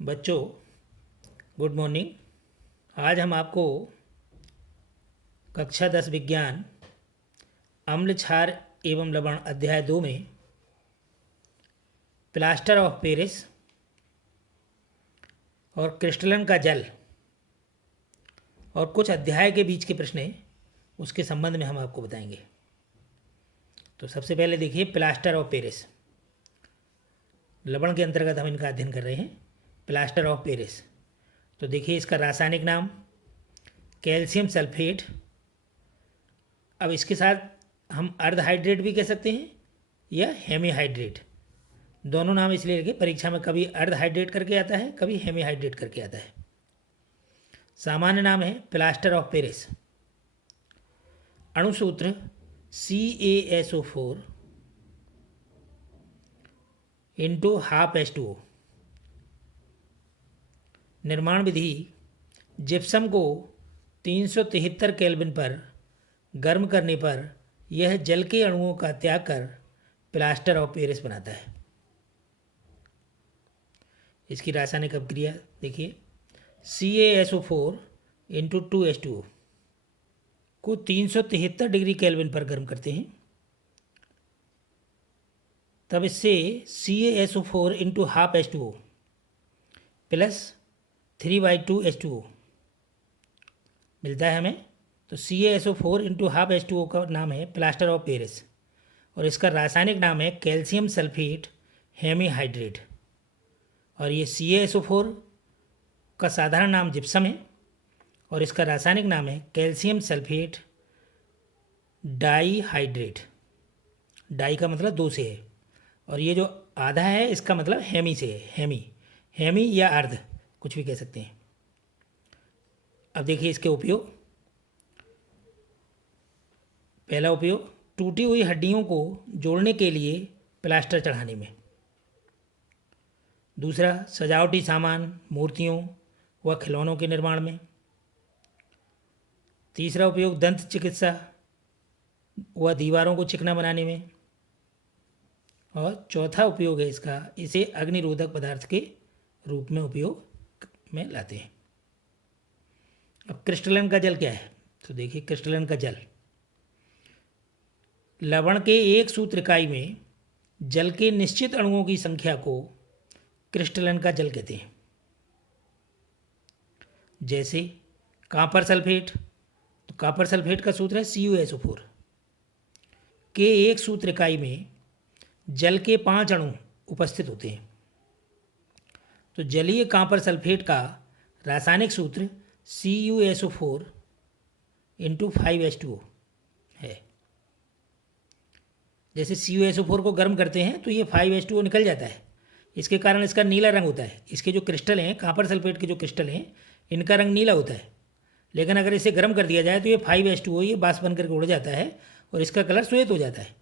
बच्चों, good morning. आज हम आपको कक्षा 10 विज्ञान अम्ल क्षार एवं लवण अध्याय 2 में प्लास्टर ऑफ पेरिस और क्रिस्टलन का जल और कुछ अध्याय के बीच के प्रश्न हैं, उसके संबंध में हम आपको बताएंगे। तो सबसे पहले देखिए, प्लास्टर ऑफ पेरिस लवण के अंतर्गत हम इनका अध्ययन कर रहे हैं। प्लास्टर ऑफ पेरिस, तो देखिए इसका रासायनिक नाम कैल्शियम सल्फेट। अब इसके साथ हम अर्धहाइड्रेट भी कह सकते हैं या हेमीहाइड्रेट, दोनों नाम इसलिए रखे, परीक्षा में कभी अर्धहाइड्रेट करके आता है, कभी हेमीहाइड्रेट करके आता है। सामान्य नाम है प्लास्टर ऑफ पेरिस। अणुसूत्र CaSO4 इंटू हाफ H2O। निर्माण विधि, जिप्सम को 373 केल्विन पर गर्म करने पर यह जल के अणुओं का त्याग कर प्लास्टर ऑफ पेरिस बनाता है। इसकी रासायनिक अभिक्रिया देखिए, CaSO4 इंटू 2H2O को 373 डिग्री केल्विन पर गर्म करते हैं, तब इससे CaSO4 into half H2O plus 3/2H2O मिलता है हमें। तो CaSO4 इंटू हाफ H2O का नाम है प्लास्टर ऑफ पेरिस और इसका रासायनिक नाम है कैल्शियम सल्फेट हेमीहाइड्रेट। और ये CaSO4 का साधारण नाम जिप्सम है और इसका रासायनिक नाम है कैल्शियम सल्फेट डाईहाइड्रेट। डाई का मतलब दो से है और ये जो आधा है इसका मतलब हेमी से है। हेमी या अर्ध, कुछ भी कह सकते हैं। अब देखिए इसके उपयोग। पहला उपयोग, टूटी हुई हड्डियों को जोड़ने के लिए प्लास्टर चढ़ाने में। दूसरा, सजावटी सामान, मूर्तियों व खिलौनों के निर्माण में। तीसरा उपयोग, दंत चिकित्सा व दीवारों को चिकना बनाने में। और चौथा उपयोग है इसका, इसे अग्निरोधक पदार्थ के रूप में उपयोग में लाते हैं। अब क्रिस्टलन का जल क्या है, तो देखिए क्रिस्टलन का जल लवण के एक सूत्र इकाई में जल के निश्चित अणुओं की संख्या को क्रिस्टलन का जल कहते हैं। जैसे कॉपर सल्फेट, तो कॉपर सल्फेट का सूत्र है CuSO4 के एक सूत्र इकाई में जल के 5 अणु उपस्थित होते हैं। तो जलीय कॉपर सल्फेट का रासायनिक सूत्र CuSO4 इंटू 5H2O है। जैसे CuSO4 को गर्म करते हैं तो ये 5H2O निकल जाता है, इसके कारण इसका नीला रंग होता है। इसके जो क्रिस्टल हैं, कॉपर सल्फेट के जो क्रिस्टल हैं, इनका रंग नीला होता है। लेकिन अगर इसे गर्म कर दिया जाए तो ये 5H2O ये बाष्प बन करके उड़ जाता है और इसका कलर श्वेत हो जाता है।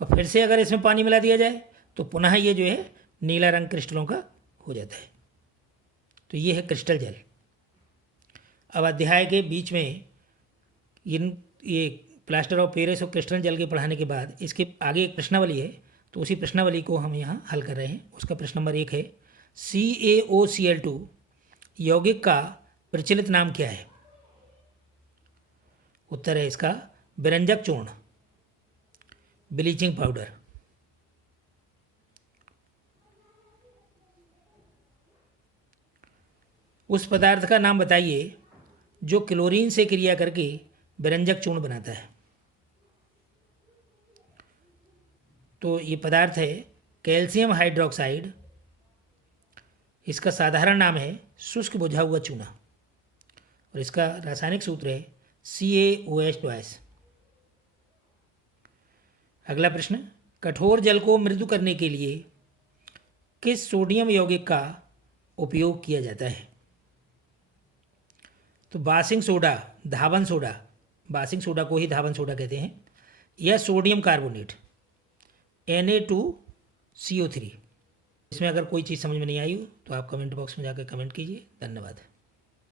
और फिर से अगर इसमें पानी मिला दिया जाए तो पुनः ये जो है नीला रंग क्रिस्टलों का हो जाता है। तो ये है क्रिस्टल जल। अब अध्याय के बीच में ये प्लास्टर ऑफ पेरिस और क्रिस्टल जल के पढ़ाने के बाद इसके आगे एक प्रश्नावली है, तो उसी प्रश्नावली को हम यहाँ हल कर रहे हैं। उसका प्रश्न नंबर 1 है, CaOCl2 यौगिक का प्रचलित नाम क्या है? उत्तर है इसका विरंजक चूर्ण, ब्लीचिंग पाउडर। उस पदार्थ का नाम बताइए जो क्लोरीन से क्रिया करके विरंजक चूर्ण बनाता है। तो ये पदार्थ है कैल्शियम हाइड्रोक्साइड। इसका साधारण नाम है शुष्क बुझा हुआ चूना और इसका रासायनिक सूत्र है CaOH2। अगला प्रश्न, कठोर जल को मृदु करने के लिए किस सोडियम यौगिक का उपयोग किया जाता है? तो बासिंग सोडा, धावन सोडा, बासिंग सोडा को ही धावन सोडा कहते हैं, या सोडियम कार्बोनेट Na2CO3। इसमें अगर कोई चीज़ समझ में नहीं आई हो तो आप कमेंट बॉक्स में जाकर कमेंट कीजिए। धन्यवाद।